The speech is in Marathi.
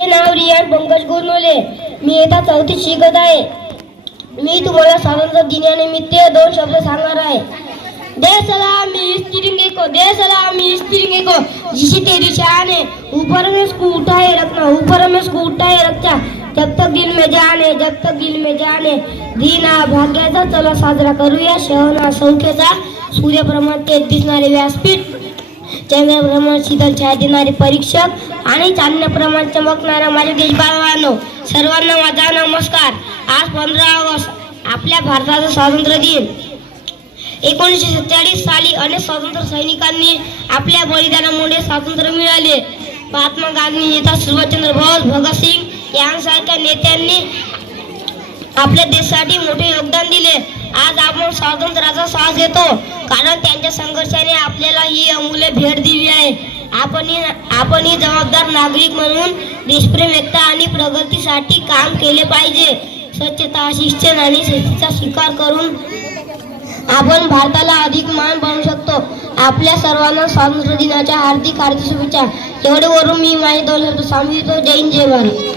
माझे नाव रियान पंकज गोनोले मी येता चौथीत शिकत आहे. मी तुम्हाला स्वातंत्र्य दिनानिमित्त दोन शब्द सांगणार आहे. दे सलामी इस तिरंगे को दे सलामी इस तिरंगे को जिसे तेरी शान है ऊपर में इसको उठाए रखना ऊपर में इसको उठाए रखना जब तक दिल में जाने जब तक दिल में जाने. है भाग्याचा चला साजरा करूया. शहना हा सौख्याचा सूर्यप्रमाण तेज दिसणारे व्यासपीठ. चंद्राप्रमाण शीतल छाया देणारे परीक्षक आणि चांदण्याप्रमाण चमकणारा माझ्या देशबांधवांनो सर्वांना माझा नमस्कार. आज पंधरा ऑगस्ट आपल्या भारताचा स्वातंत्र्य दिन. एकोणीसशे सत्तेचाळीस साली अनेक स्वातंत्र्य सैनिकांनी आपल्या बलिदानामुळे स्वातंत्र्य मिळाले. महात्मा गांधी नेता सुभाषचंद्र बोस भगतसिंग यांसारख्या नेत्यांनी आपल्या देशासाठी मोठे योगदान दिले. स्वातंत्र्याचा श्वास घेतो कारण त्यांच्या संघर्षाने आपल्याला ही अमूल्य भेट दिली आहे. आपणही आपणही जबाबदार नागरिक म्हणून देशप्रेम एकता आणि प्रगतीसाठी काम केले पाहिजे. स्वच्छता शिक्षण आणि शेतीचा स्वीकार करून आपण भारताला अधिक मान बनवू शकतो. आपल्या सर्वांना स्वातंत्र्य दिनाच्या हार्दिक हार्दिक शुभेच्छा. एवढे वरून मी माझे दोन शब्द सांगिततो जय हिंद जय भारत.